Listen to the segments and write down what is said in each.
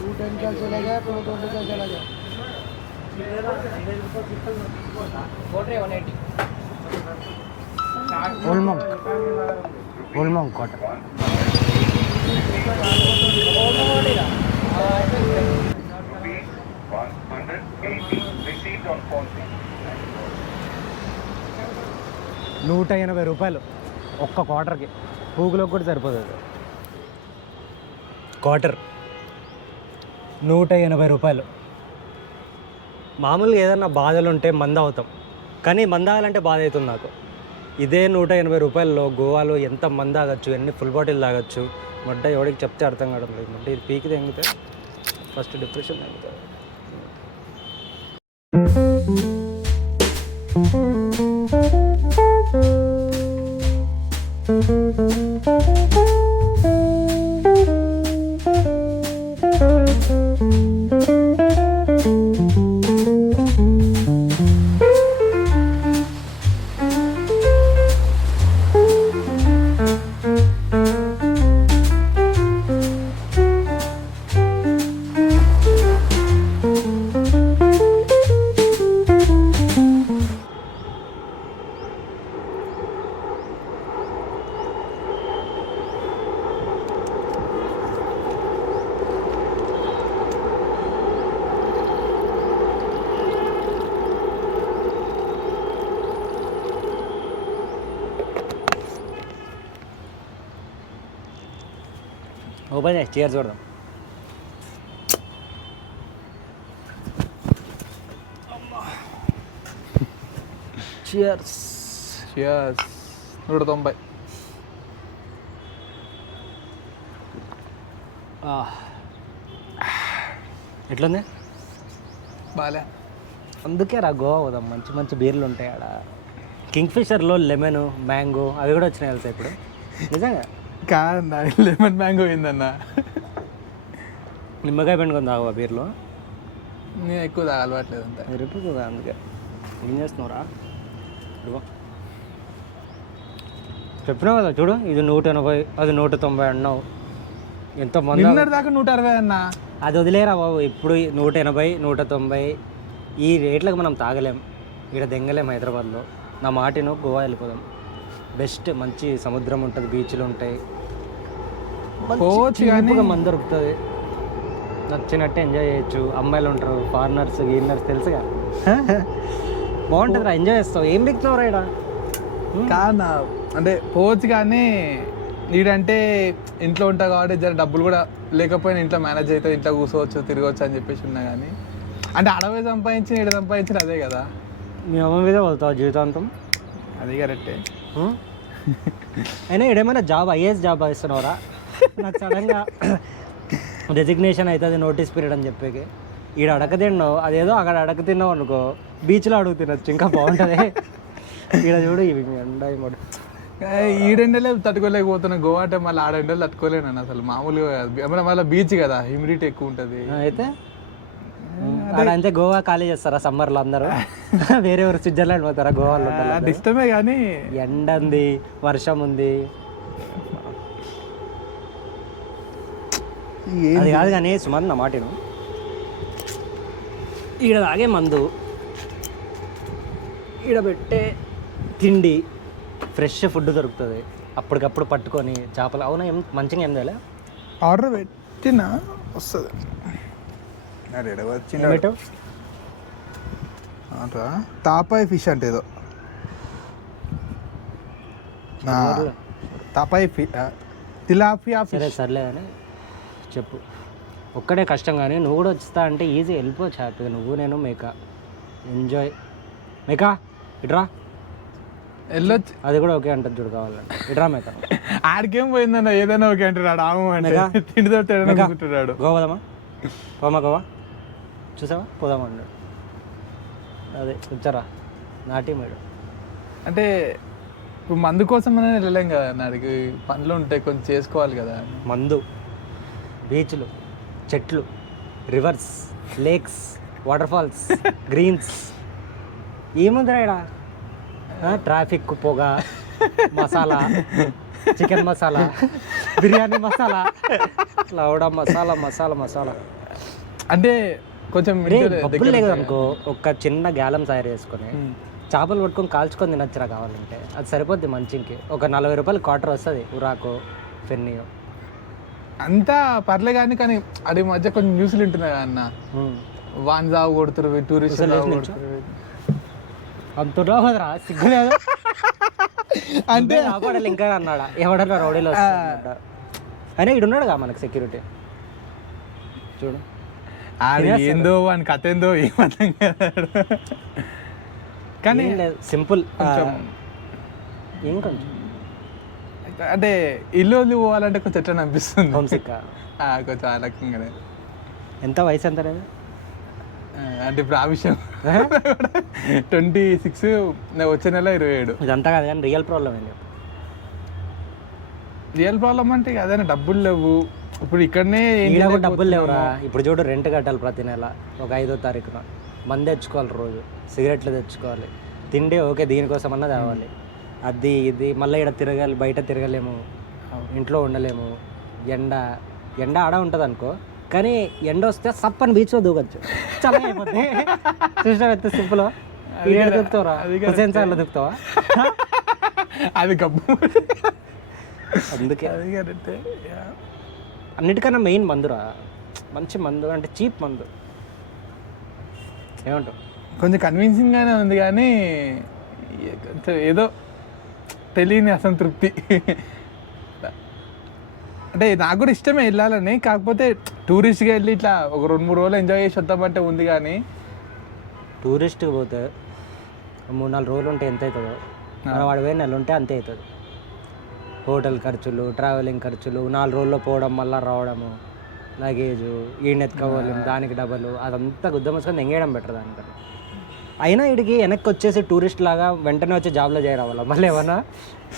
210 का चला गया, 220 का चला गया। Ulmong quarter. ₹180 ఒక్క క్వార్టర్కి. పూగులోకి కూడా సరిపోదు. క్వార్టర్ ₹180. మామూలుగా ఏదన్నా బాధలు ఉంటే మంద అవుతాం, కానీ మంద తాగాలంటే బాధ అవుతుంది నాకు. ఇదే ₹180 గోవాలో ఎంత మంది తాగొచ్చు, ఎన్ని ఫుల్ బాటిల్ తాగొచ్చు. మొట్ట ఎవరికి చెప్తే అర్థం కావడం లేదు. మొట్ట ఇది పీకి తెంగితే ఫస్ట్ డిప్రెషన్ తెంగుతుంది. ఓపెన్ చేసి చీర్ చూడదాం. చీర్స్. Cheers. 190. ఎట్లుంది? బాలే. అందుకే రా గోవా పోదాం. మంచి మంచి బీర్లు ఉంటాయి ఆడ. కింగ్ఫిషర్లో లెమన్, మ్యాంగో అవి కూడా వచ్చినాయి తెలుసా ఇప్పుడు. నిజంగా కాదన్నా, లెమన్ మ్యాంగో అయిందన్న. నిమ్మకాయ పెట్టుకొని తాగవా బీర్లో? నేను ఎక్కువ తాగలవట్లేదు అంతే. రిపీట్ కదా, అందుకే. ఏం చేస్తున్నావురా? ఇదిగో చెప్పినావు కదా చూడు, ఇది 180, అది 190 అన్నావు. ఎంతో మంది దాకా 160 అన్న. అది వదిలేరా బాబు. ఇప్పుడు 180, 190 ఈ రేట్లకు మనం తాగలేం, ఇక్కడ దెంగలేం హైదరాబాద్లో. నా మాటిను, గోవా వెళ్ళిపోదాం. బెస్ట్. మంచి సముద్రం ఉంటుంది, బీచ్లు ఉంటాయి, చీపుగా మంది దొరుకుతుంది, నచ్చినట్టు ఎంజాయ్ చేయొచ్చు. అమ్మాయిలు ఉంటారు, ఫారినర్స్, గీనర్స్ తెలుసుగా. బాగుంటుంది రా, ఎంజాయ్ చేస్తావు. ఏం బిక్తావు ఇక్కడ? కాదన్నా, అంటే పోవచ్చు కానీ నీడంటే ఇంట్లో ఉంటా కాబట్టి జర డబ్బులు కూడా లేకపోయినా ఇంట్లో మేనేజ్ అవుతుంది, ఇంట్లో కూర్చోవచ్చు, తిరగవచ్చు అని చెప్పేసి ఉన్నా. కానీ అంటే అడవి సంపాదించి ఈడ సంపాదించిన అదే కదా. మీ అమ్మ మీద వెళ్తావు జీవితాంతం. అది కరెక్టే. అయినా ఇడేమైనా జాబ్, ఐఏఎస్ జాబ్ ఇస్తున్నావురా? నాకు సడన్గా డెసిగ్నేషన్ అవుతుంది, నోటీస్ పీరియడ్ అని చెప్పేకి. ఈడ అడగ తిన్నావు, అదేదో అక్కడ అడగ తిన్నావు అనుకో, బీచ్లో అడుగు తినచ్చు, ఇంకా బాగుంటుంది. ఈడ చూడు, ఇవి ఎండ ఈడెండలే తట్టుకోలేకపోతున్నా. గోవా అంటే మళ్ళీ ఆడెండలు తట్టుకోలేను అసలు, మామూలుగా ఏమైనా మళ్ళీ బీచ్ కదా, హ్యూమిడిటీ ఎక్కువ ఉంటుంది. అయితే అంతే. గోవా ఖాళీ చేస్తారా సమ్మర్లో అందరూ? వేరే ఎవరు స్విట్జర్లాండ్ పోతారా గోవాలో? ఇష్టమే కానీ ఎండ ఉంది, వర్షం ఉంది, అది కాదు. కానీ సుమారు నా మాటను, ఈడ తాగే మందు, ఈడ పెట్టే తిండి, ఫ్రెష్ ఫుడ్ దొరుకుతుంది అప్పటికప్పుడు పట్టుకొని. చేపలు అవునా, ఏం మంచిగా ఏం తెలియదు. ఆర్డర్ పెట్టినా వస్తుంది. పెట్టు తాపాయ్ ఫిష్ అంటే ఏదో తాపాయ్ తిలాపియా ఫిష్. సర్లే అని చెప్పు. ఒక్కడే కష్టం, కానీ నువ్వు కూడా వస్తా అంటే ఈజీ వెళ్ళిపోవచ్చు హ్యాపీగా. నువ్వు, నేను, మేకా ఎంజాయ్. మేకా ఇట్రా, వెళ్ళొచ్చు. అది కూడా ఓకే అంటుంది చూడు, కావాలంటే ఇట్రా మేకా. ఆడికేం పోయిందన్న, ఏదైనా ఓకే అంటున్నాడు. తిండితో తింటున్నాడు. గోవా పోదామా? పోమా గోవా? చూసావా, పోదామా అన్నాడు. అదే వచ్చారా నాటి మేడు. అంటే ఇప్పుడు మందు కోసం అనేది వెళ్ళలేం కదా, నాడికి పనులు ఉంటాయి, కొంచెం చేసుకోవాలి కదా. మందు, బీచ్లు, చెట్లు, rivers, lakes, waterfalls, greens, ఏముందిరా ఇక్కడ? ట్రాఫిక్, పొగ, మసాలా, చికెన్ మసాలా, బిర్యానీ మసాలా, లౌడా మసాలా, మసాలా మసాలా. అంటే కొంచెం డబ్బులు లేదు అనుకో, ఒక చిన్న గ్యాలం తయారు చేసుకొని చేపలు పట్టుకొని కాల్చుకొని తినచ్చురా కావాలంటే, అది సరిపోద్ది మంచికి. ఒక 40 రూపాయలు క్వార్టర్ వస్తుంది ఉరాకో ఫెన్నీయో. అంతా పర్లే కానీ కానీ అది మధ్య కొన్ని న్యూస్లు ఉంటున్నాయి అన్న, వాన్ సాగు కొడుతురు టూరిస్ట్ అంతరా సిగ్గులేదు అంటే ఆపడాలి ఇంకా అన్నాడా ఎవడన్నా రౌడీలో వస్తాడు అని ఇడున్నాడుగా మనకు సెక్యూరిటీ చూడు. అది ఏందో వాని కథ ఏందో ఏమర్థం కాదు కానీ సింపుల్ ఏం కొంచెం అంటే ఇల్లు వదిలి పోవాలంటే కొంచెం ఎట్లా అనిపిస్తుంది, హోమ్సిక్ కొంచెం ఆ రకంగానే. ఎంత వయసు ఎంత లేదు అంటే ఇప్పుడు ఆ విషయం 26, వచ్చే నెల 27. ఇదంతా కాదు కానీ రియల్ ప్రాబ్లం ఏంటి? రియల్ ప్రాబ్లం అంటే అదే డబ్బులు లేవు ఇప్పుడు ఇక్కడనే. డబ్బులు లేవురా, ఇప్పుడు చూడు రెంట్ కట్టాలి ప్రతి నెల, ఒక 5వ తారీఖున మంది తెచ్చుకోవాలి, రోజు సిగరెట్లు తెచ్చుకోవాలి, తిండి ఓకే దీనికోసం అన్నా తేవాలి, అది ఇది మళ్ళీ ఇక్కడ తిరగాలి, బయట తిరగలేము, ఇంట్లో ఉండలేము, ఎండ ఆడ ఉంటుంది అనుకో, కానీ ఎండ వస్తే సప్పని బీచ్లో దూకొచ్చు, చాలా అయిపోద్ది. చూసినా ఎంత సింపుల్. దూకుతావరా హుసేన్ సార్లో దూకుతావా? అది గబ్బు. అందుకే అన్నిటికన్నా మెయిన్ మందురా, మంచి మందు అంటే చీప్ మందు. ఏమంటావు? కొంచెం కన్విన్సింగ్గానే ఉంది కానీ ఏదో తెలియని అసంతృప్తి. అంటే నాకు కూడా ఇష్టమే వెళ్ళాలని, కాకపోతే టూరిస్ట్గా వెళ్ళి ఇట్లా ఒక 2-3 రోజులు ఎంజాయ్ చేసి వద్దామంటే ఉంది కానీ. టూరిస్ట్కి పోతే 3-4 రోజులు ఉంటే ఎంత అవుతుందో, వాడు పోయి నెల ఉంటే అంతే అవుతుంది. హోటల్ ఖర్చులు, ట్రావెలింగ్ ఖర్చులు, 4 రోజుల్లో పోవడం మళ్ళీ రావడము, లగేజు, ఈయనెత్తుకోవాలి దానికి డబ్బులు, అదంతా గుద్ద మూసుకొని ఎంగేయడం బెటర్ దానికన్నా. అయినా వీడికి వెనక్కి వచ్చేసి టూరిస్ట్ లాగా వెంటనే వచ్చి జాబ్లో చేరావాలా మళ్ళీ ఏమన్నా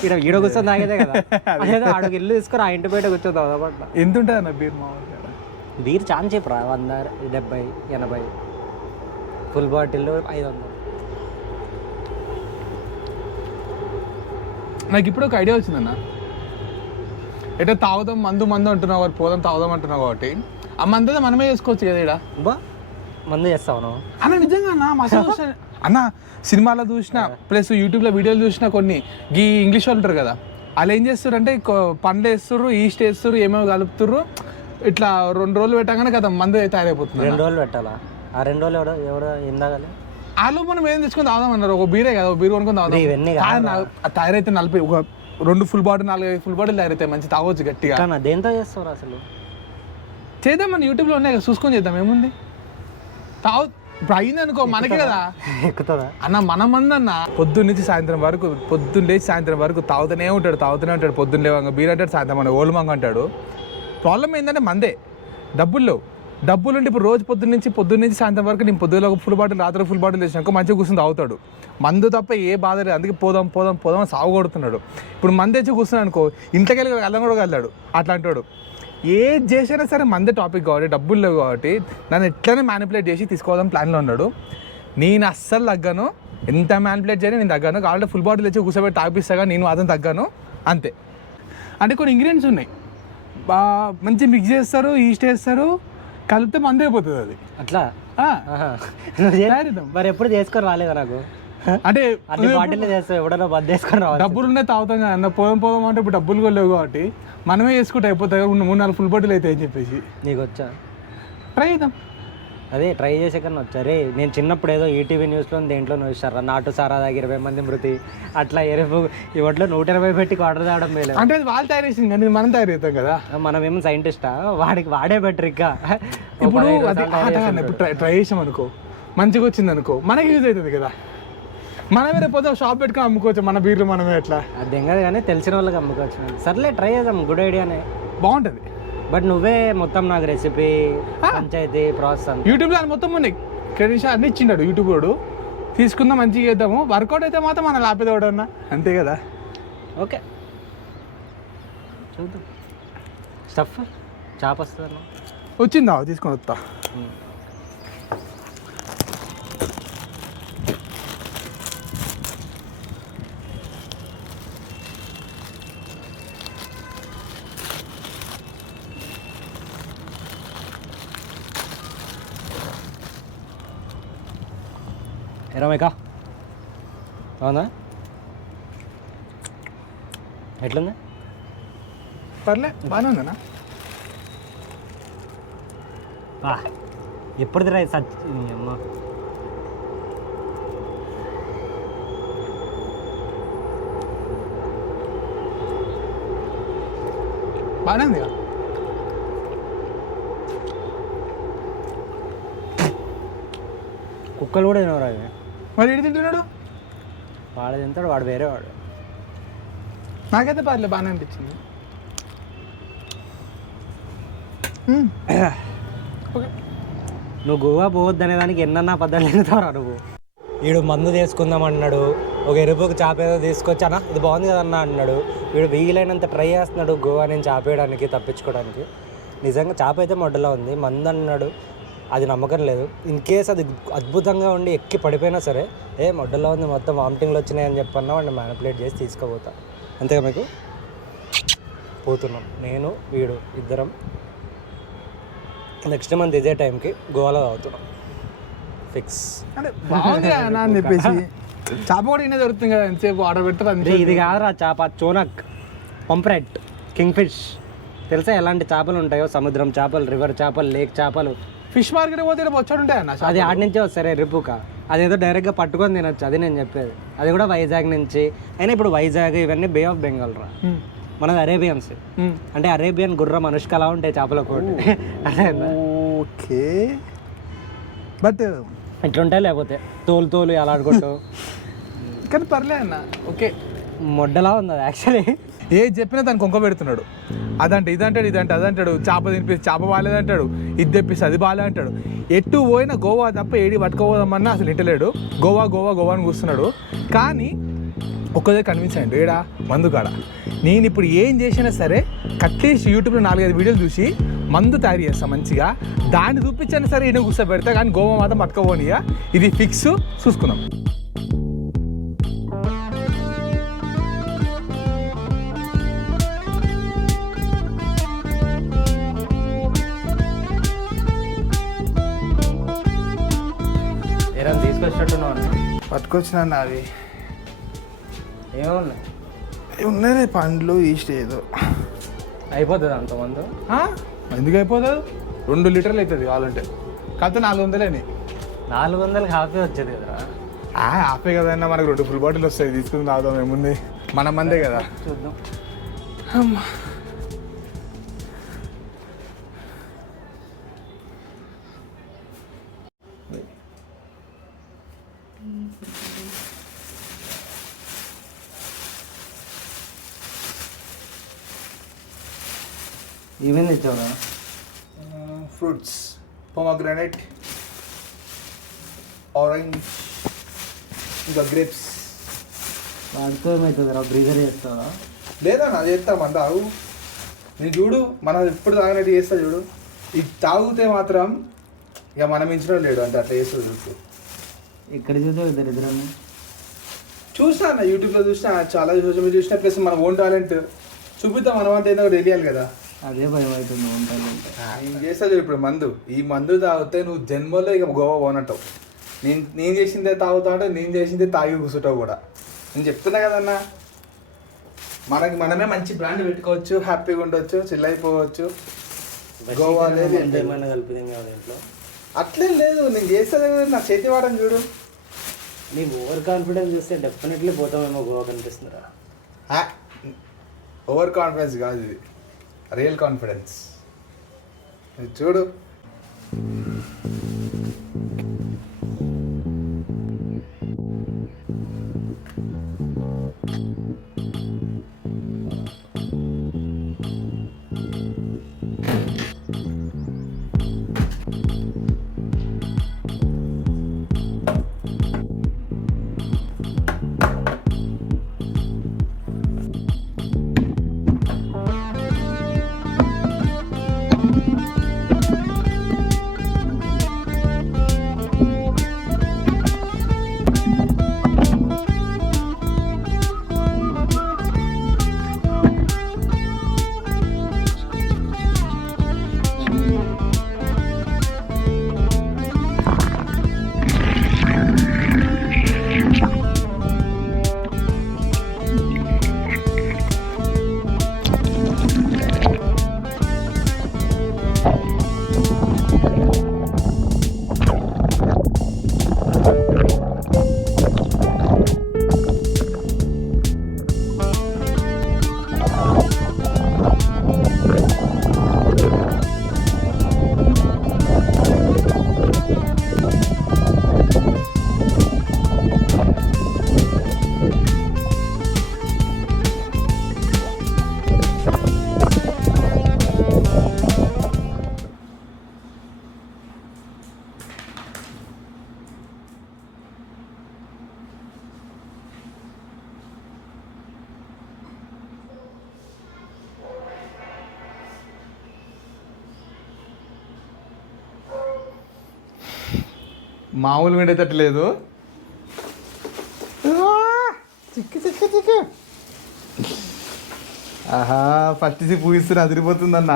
ఈడ కూర్చొని తాగేదే కదా, అదేదో ఆడకి ఇల్లు తీసుకొని ఆ ఇంటి బయట కూర్చొని తాగబట్ల. ఎంత ఉంటుంది అన్న బీర్ మామూలుగా? బీర్ చాలా చెప్పు రా, 100, 70, 80, ఫుల్ బాటిల్ 500. నాకు ఇప్పుడు ఒక ఐడియా వచ్చిందన్న, ఎటో తాగుదాం మందు అంటున్నావు కాబట్టి, పోదాం తాగుదాం అంటున్నావు కాబట్టి ఆ మందు మనమే చేసుకోవచ్చు కదా ఇక్కడ. బా మందు చేస్తావు అన్న నిజంగా అన్న మసాలా అన్న సినిమాలో చూసిన ప్లస్ యూట్యూబ్లో వీడియోలు చూసిన కొన్ని ఈ ఇంగ్లీష్ వాళ్ళు ఉంటారు కదా, వాళ్ళు ఏం చేస్తారు అంటే పండ్లు వేస్తుర్రు, ఈస్ట్ వేస్తుర్రు, ఏమేమి కలుపుతుర్రు, ఇట్లా 2 రోజులు పెట్టగానే కదా మందు తయారైపోతుంది. 2 రోజులు పెట్టాలా? ఆ 2 రోజులు ఎవడో ఏం తాగాలి? వాళ్ళు మనం ఏం తీసుకొని తాగుదాం అన్నారు, ఒక బీరే కదా, ఒక బీర్ కొనుక్కొని తాగుదాం. తయారైతే 40 ఒక 2 ఫుల్ బాటిల్ 4 ఫుల్ బాటిల్ తయారైతాయి, మంచి తాగొచ్చు గట్టిగా. దేంతో చేస్తారు అసలు? చేద్దాం, మన యూట్యూబ్లో ఉన్నాయి కదా, చూసుకొని చేద్దాం, ఏముంది. తాగు ఇప్పుడు అయింది అనుకో మనకి కదా ఎక్కుతుందా అన్న. మన మంది అన్న పొద్దున్న నుంచి సాయంత్రం వరకు, పొద్దున్న లేచి సాయంత్రం వరకు తాగుతూనే ఉంటాడు. పొద్దున్న లేవంగా బీర్ అంటాడు, సాయంత్రం మన ఓల్డ్ మంగ అంటాడు. ప్రాబ్లం ఏంటంటే మందే, డబ్బులు ఉంటే ఇప్పుడు రోజు పొద్దున్న నుంచి సాయంత్రం వరకు నేను పొద్దున్న ఒక ఫుల్ బాటిల్, రాత్రి ఫుల్ బాటిల్ తెచ్చినాక మంచిగా కూర్చొని తాగుతాడు. మందు తప్ప ఏ బాధ లేదు, అందుకే పోదాం సాగు కొడుతున్నాడు. ఇప్పుడు మంది తెచ్చి కూర్చున్నాడు అనుకో, ఇంట్లోకి వెళ్ళి వెళ్ళడం కూడా వెళ్తాడు. అట్లా అంటాడు. ఏది చేసినా సరే మందే టాపిక్ కాబట్టి, డబ్బులు లేవు కాబట్టి నన్ను ఎట్లనే మ్యానిపులేట్ చేసి తీసుకోవడం ప్లాన్లో ఉన్నాడు. నేను అస్సలు తగ్గాను, ఎంత మ్యానిపులేట్ చేయని నేను తగ్గాను. కాబట్టి ఫుల్ బాటిల్ తెచ్చి కూర్చోబెట్టి తాపిస్తాగా నేను అతను తగ్గాను అంతే. అంటే కొన్ని ఇంగ్రీడియంట్స్ ఉన్నాయి, మంచి మిక్స్ చేస్తారు, ఈస్ట్ వేస్తారు, కలిపితే మందే అయిపోతుంది అది. అట్లా మరి ఎప్పుడు చేసుకొని రాలేదా నాకు? అంటే అన్ని బాటిల్ చేస్తావు, ఎవడన్నా బంద్ చేసుకొని రావాలి. డబ్బులు ఉన్నాయి తాగుతాం కదా, పోదాం అంటే ఇప్పుడు డబ్బులు కూడా లేవు కాబట్టి మనమే చేసుకుంటే అయిపోతాయి. 3-4 ఫుల్ బాటిల్ అవుతాయి అని చెప్పేసి. నీకు వచ్చా? ట్రై చేద్దాం. అదే ట్రై చేసే కన్నా వచ్చారే. నేను చిన్నప్పుడు ఏదో ఈటీవీ న్యూస్లో దేంట్లో చూసారా, నాటు సారా దాగి 20 మంది మృతి, అట్లా ఎరుపు ఇవట్లో 120 పెట్టి ఆర్డర్ తేవడం మేలు. అంటే అది వాళ్ళు తయారు చేసింది కానీ మనం తయారు చేస్తాం కదా. మనం ఏమో సైంటిస్టా, వాడే బెటర్. ఇంకా ఇప్పుడు ట్రై చేసాం అనుకో, మంచిగా వచ్చింది అనుకో, మనకి యూజ్ అవుతుంది కదా. మనమే రేపు షాప్ పెట్టుకుని అమ్ముకోవచ్చు మన బీర్లు మనమే. ఎట్లా అదేం కాదు కానీ తెలిసిన వాళ్ళకి అమ్ముకోవచ్చు. సర్లే ట్రై చేద్దాం, గుడ్ ఐడియానే, బాగుంటుంది. బట్ నువ్వే మొత్తం నాకు రెసిపీ, పంచాయతీ ప్రాసెస్ యూట్యూబ్లో మొత్తం ఉన్నాయి, క్రెడిట్స్ అన్ని ఇచ్చిండాడు యూట్యూబ్ వాడు. తీసుకుందాం, మంచిగా చేద్దాము. వర్కౌట్ అయితే మాత్రం మన లాపేదోడు అన్న, అంతే కదా. ఓకే చూద్దాం. స్టఫ్ చాప్ వస్తుంది, వచ్చిందా? తీసుకొని వస్తా. ఎరమైకా అవునా ఎట్లుంది పర్లే బాగానే ఉందన్నా. ఎప్పుడు తిరా సచ్ అమ్మ బాగానే ఉంది. కుక్కలు కూడా తినవరా అవి. మరి ఏడు తింటున్నాడు? వాడు తింటాడు, వాడు వేరే వాడు. నాకైతే పర్లే బాగానే అనిపించింది. ఓకే. నువ్వు గోవా పోవద్దు అనే దానికి ఎన్నన్నా పద్ధతులు తింటావురా నువ్వు. వీడు మందు తీసుకుందాం అన్నాడు, ఒక ఎరుపుకు చాప ఏదో తీసుకొచ్చానా ఇది బాగుంది కదన్నా అన్నాడు. వీడు వీలైనంత ట్రై చేస్తున్నాడు గోవా నుంచి ఆపేయడానికి, తప్పించుకోవడానికి. నిజంగా చాప అయితే మొడ్డలా ఉంది, మందు అన్నాడు, అది నమ్మకం లేదు. ఇన్ కేస్ అది అద్భుతంగా ఉండి ఎక్కి పడిపోయినా సరే మొడ్డలా ఉంది మొత్తం వామిటింగ్లు వచ్చినాయని చెప్పన్నా వాడిని మ్యానిపులేట్ చేసి తీసుకుపోతా. అంతేగా మీకు పోతున్నాం నేను వీడు ఇద్దరం నెక్స్ట్ మంత్ ఇదే టైంకి గోవాలో తాగుతున్నాం ఫిక్స్. అంటే బాగుంది కదా అని చెప్పేసి చేప కూడా ఇన్నే దొరుకుతుంది కదా, ఎంతసేపు ఆర్డర్ పెడతారు. ఇది కాదురా చేప, చోనక్, పంప్రెట్, కింగ్ ఫిష్. తెలుసా ఎలాంటి చేపలు ఉంటాయో? సముద్రం చేపలు, రివర్ చేపలు, లేక్ చేపలు. ఫిష్ మార్కెట్ పోతే వచ్చాడు ఉంటాయి అన్న. అది ఆడి నుంచే వస్తారే రిపుక, అదేదో డైరెక్ట్గా పట్టుకొని తినొచ్చు. అది నేను చెప్పేది, అది కూడా వైజాగ్ నుంచి. అయినా ఇప్పుడు వైజాగ్ ఇవన్నీ బే ఆఫ్ బెంగాల్ రా, మనది అరేబియన్స్. అంటే అరేబియన్ గుర్రం అనుష్క అలా ఉంటాయి చేపల కోటి. అదే ఓకే, బట్ ఇట్లుంటాయి, లేకపోతే తోలు తోలు ఎలా ఆడుకుంటూ. కానీ పర్లే అన్న, ఓకే. మొడ్డలా ఉంది అది యాక్చువల్లీ. ఏది చెప్పినా దాన్ని కొంక పెడుతున్నాడు. అదంటే ఇదంటాడు, ఇదంటే అదంటాడు, చేప తినిపిస్తే చేప బాగాలేదంటాడు, ఇది తెప్పిస్తే అది బాగాలే అంటాడు. ఎటు పోయినా గోవా తప్ప ఏడి పట్టుకోపోదామన్నా అసలు ఇంటలేడు. గోవా గోవా గోవా అని కూస్తున్నాడు. కానీ ఒక్కదే కన్విన్స్ అయ్యండు, ఏడా మందు కాడ. నేను ఇప్పుడు ఏం చేసినా సరే అట్లీస్ట్ యూట్యూబ్లో 4-5 వీడియోలు చూసి మందు తయారు చేస్తాను మంచిగా, దాన్ని చూపించాను సరే ఈయన కూర్చో పెడతా, కానీ గోవా మాత్రం పట్టుకోపోనియా. ఇది ఫిక్స్, చూసుకుందాం. తీసుకొచ్చినట్టున్నావు. పట్టుకొచ్చినా అవి ఏమన్నా ఉన్నాయి, పండ్లు ఈస్ట్ ఏదో. అయిపోతుంది అంతమంది? ఎందుకు అయిపోతుంది? 2 లీటర్లు అవుతుంది కావాలంటే, కాకపోతే 400 400 హాఫీ వచ్చేది కదరా. ఆపే కదన్నా, మనకు 2 ఫుల్ బాటిల్ వస్తాయి, తీసుకుని తాగుదాం. ఏముంది, మన మందే కదా. చూద్దాం. అమ్మా, ఈవెన్ తెచ్చావురా? ఫ్రూట్స్, పొమగ్రానైట్, ఆరెంజ్, ఇంకా గ్రేప్స్. వాటితో ఏమవుతుందిరా, బ్రీజర్ చేస్తావా? లేదా నా చేస్తామంట. తాగు, నేను చూడు, మనం ఎప్పుడు తాగినట్టు చేస్తా చూడు. ఇది తాగితే మాత్రం ఇక మనం ఇచ్చిన లేడు అంటే అట్లా చేస్తుంది. చూస్తూ ఇక్కడ చూద్దాం ఇద్దరిద్దరని చూసా అన్న, యూట్యూబ్లో చూసినా, చాలా సోషల్ మీడియా చూసినా, ప్లస్ మన ఓన్ టాలెంట్ చూపిద్దాం. మనం అంటే ఏదో తెలియాలి కదా. అదే భయం అవుతుంది ఉంటాను. నేను చేస్తాను ఇప్పుడు మందు. ఈ మందు తాగితే నువ్వు జన్మలో ఇక గోవా పోనట్టావు. నేను చేసిందే తాగుతా అంటే నేను చేసిందే తాగి కూర్చుంటావు కూడా. నేను చెప్తున్నా కదన్నా, మనకి మనమే మంచి బ్రాండ్ పెట్టుకోవచ్చు, హ్యాపీగా ఉండొచ్చు, చిల్ అయిపోవచ్చు. గోవా లేదు ఏమైనా కలిపిదేం కాదు ఇంట్లో. అట్లేం లేదు, నేను చేస్తాను కదా. నా చేతి వాడని చూడు. నీ ఓవర్ కాన్ఫిడెన్స్ చూస్తే డెఫినెట్లీ పోతామేమో గోవా కనిపిస్తుందిరా. ఓవర్ కాన్ఫిడెన్స్ కాదు, ఇది రియల్ కాన్ఫిడెన్స్. చూడు, మామూలు ఉండేటట్లేదు. చిక్కు చిక్కు చిక్కు. ఆహా ఫస్ట్ సిప్ ఊహిస్తున్నా అదిరిపోతుందన్న.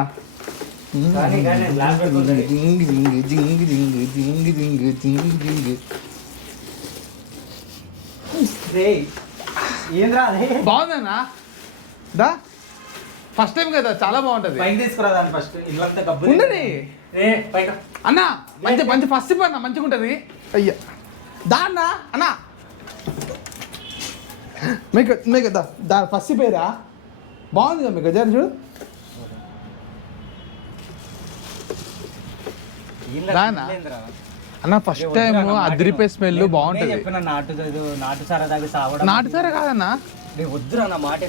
బాగుందన్నా దా ఫస్ట్ టైం కదా చాలా బాగుంటది. ఉండని అన్న మంచి మంచి ఫస్ట్ సిప్ అన్న మంచిగా ఉంటది. అయ్యా దా అన్న అన్న మీకు మీకు దా ఫస్ట్ సిప్ ఏరా బాగుంది కదా మీకు జర చూడు. అన్న ఫస్ట్ టైం అదిరిపోయే స్మెల్ బాగుంటది. నాటు సారా కాదన్నా వద్దురా నా మాట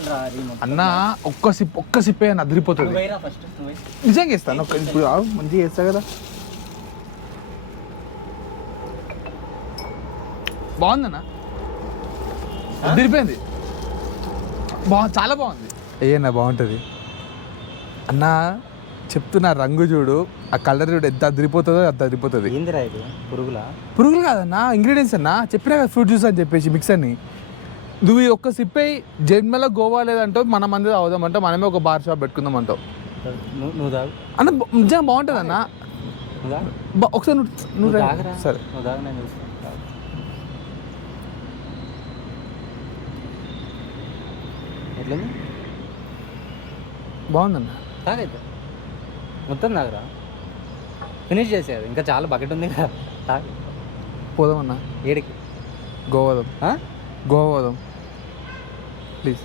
అన్న ఒక్క సిప్ అని అదిరిపోతుంది. నిజంగా ఇస్తాను ఇప్పుడు మంచిగా చేస్తా కదా. బాగుందన్న అదిరిపోయింది. చాలా బాగుంది. ఏనా బాగుంటుంది అన్న చెప్తున్నా. రంగు చూడు, ఆ కలర్ చూడు ఎంత అదిరిపోతుందో అంత అదిరిపోతుంది. పురుగులు కాదన్నా ఇంగ్రీడియంట్స్ అన్నా. చెప్పినా కదా ఫ్రూట్ జ్యూస్ అని చెప్పేసి మిక్స్ అని. నువ్వు ఈ ఒక్క సిప్ అయ్యి జన్మలో గోవా లేదంటావు, మన మంది అవుదామంటావు, మనమే ఒక బార్ షాప్ పెట్టుకుందాం అంటావు అన్న. నిజంగా బాగుంటుంది అన్న. ఒకసారి నువ్వు సరే బాగుందన్న. తాగైతే మొత్తం తాగరా, ఫినిష్ చేసేది. ఇంకా చాలా బకెట్ ఉంది కదా. తాగు. పోదామన్నా. ఏడికి? గోవా పోదాం please.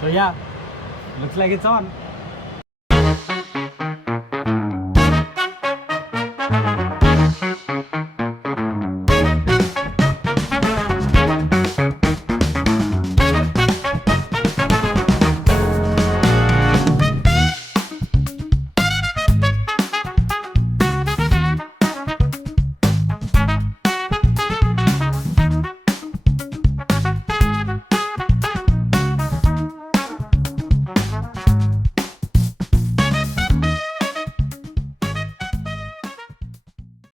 So yeah, looks like it's on.